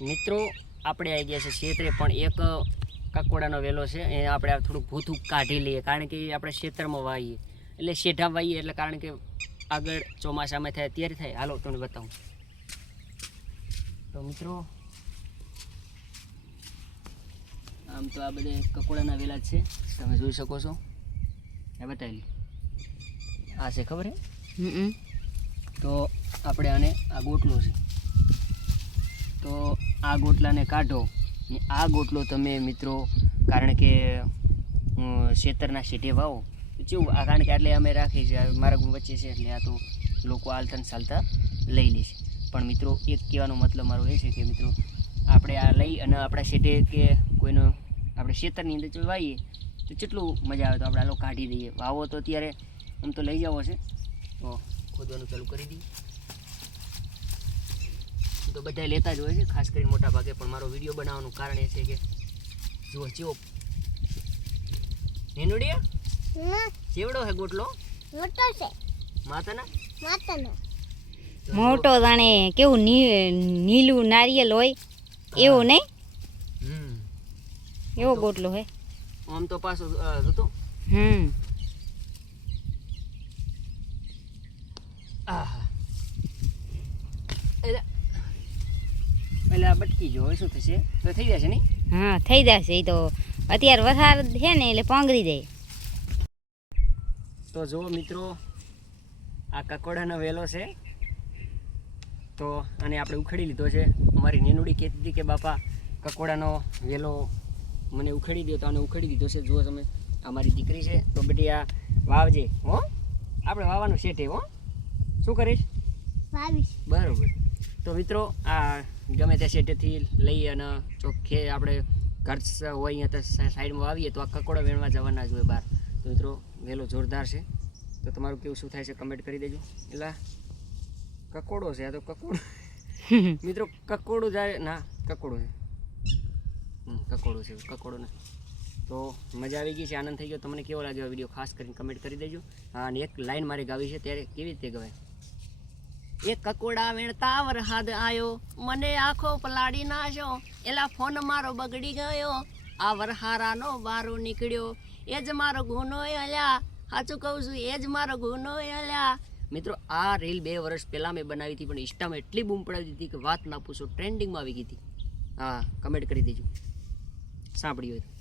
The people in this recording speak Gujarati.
મિત્રો આપણે આવી ગયા છે ક્ષેત્રે, પણ એક કકોડાનો વેલો છે એ આપણે થોડુંક ભૂથું કાઢી લઈએ, કારણ કે આપણે ક્ષેત્રમાં વાવીએ એટલે શેઢા વાવીએ એટલે કારણ કે આગળ ચોમાસામાં થાય ત્યારે થાય. હાલો તમને બતાવું. તો મિત્રો આમ તો આ બધે કકોડાના વેલા જ છે, તમે જોઈ શકો છો. એ બતાવી આ છે, ખબર હે? તો આપણે આને આ ગોટલો છે, તો આ ગોટલાને કાઢો ને આ ગોટલો તમે મિત્રો, કારણ કે ખેતરના શેઢે વાવો કેવું, આ કારણ કે એટલે અમે રાખીએ છીએ, મારા ગુણ વચ્ચે છે એટલે આ તો લોકો આલતા ચાલતા લઈ લે છે. પણ મિત્રો એક કહેવાનો મતલબ મારો એ છે કે મિત્રો આપણે આ લઈ અને આપણા શેઢે કે કોઈનો આપણે ખેતરની અંદર જો વાવીએ તો કેટલું મજા આવે. તો આપણે આલો કાઢી દઈએ, વાવો તો અત્યારે આમ તો લઈ જાવો છે, તો ખોદવાનું ચાલુ કરી દઈએ. તો બધા લેતા જ હોય છે, ખાસ કરીને મોટા ભાગે, પણ મારો વિડીયો બનાવવાનું કારણ એ છે કે જુઓ ચેવો નેનુડિયા ચેવડો છે ગોટલો, મોટો છે, માતાનો મોટો જાણે કેવું નીલું નારિયેલ હોય એવું નહીં, એવો ગોટલો હે. આમ તો પાછો હતો. એટલે આ બટકી જો શું થશે તો થઈ જશે નહીં? હા થઈ જશે. એ તો અત્યારે વરસાદ છે ને એટલે પાંગરી જાય. તો જુઓ મિત્રો આ કકોડાનો વેલો છે, તો આને આપણે ઉખેડી લીધો છે. અમારી નેનુડી કહેતી હતી કે બાપા કકોડાનો વેલો મને ઉખેડી દો, તો આને ઉખેડી દીધો છે. જુઓ તમે, અમારી દીકરી છે, તો બેટી આ વાવજે હો, આપણે વાવવાનું સેટ હો. શું કરીશ? બરાબર. તો મિત્રો આ ગમે તે સેટેથી લઈ અને ચોખ્ખે આપણે ઘર હોય અહીંયા તો સાઈડમાં વાવીએ તો આ કકોડા વેણવા જવાના જ હોય બહાર. તો મિત્રો વેલો જોરદાર છે, તો તમારું કેવું શું થાય છે કમેન્ટ કરી દેજો. એટલે કકોડો છે, આ તો કકોડો મિત્રો કકોડું જાય ના, કકોડો છે, કકોડો છે, કકોડો ને. તો મજા આવી ગઈ છે, આનંદ થઈ ગયો. તમને કેવો લાગ્યો વિડીયો ખાસ કરીને કમેન્ટ કરી દેજો. હા, અને એક લાઈન મારી ગાવી છે, ત્યારે કેવી રીતે ગવાય? એક કકોડા વેણતા વરસાદ આવ્યો, મને આખો પલાળી નાખ્યો, એલા ફોન મારો બગડી ગયો, આ વરહારાનો વારો નીકળ્યો, એ જ મારો ગુનો અલ્યા, સાચું કહું છું, એ જ મારો ગુનો અલ્યા. મિત્રો આ રીલ 2 વર્ષ પહેલાં મેં બનાવી હતી, પણ ઇન્સ્ટામાં એટલી બૂમ પડાવી હતી કે વાત ના પૂછો, ટ્રેન્ડિંગમાં આવી ગઈ હતી. હા, કમેન્ટ કરી દેજો સાંભળ્યું હોય તો.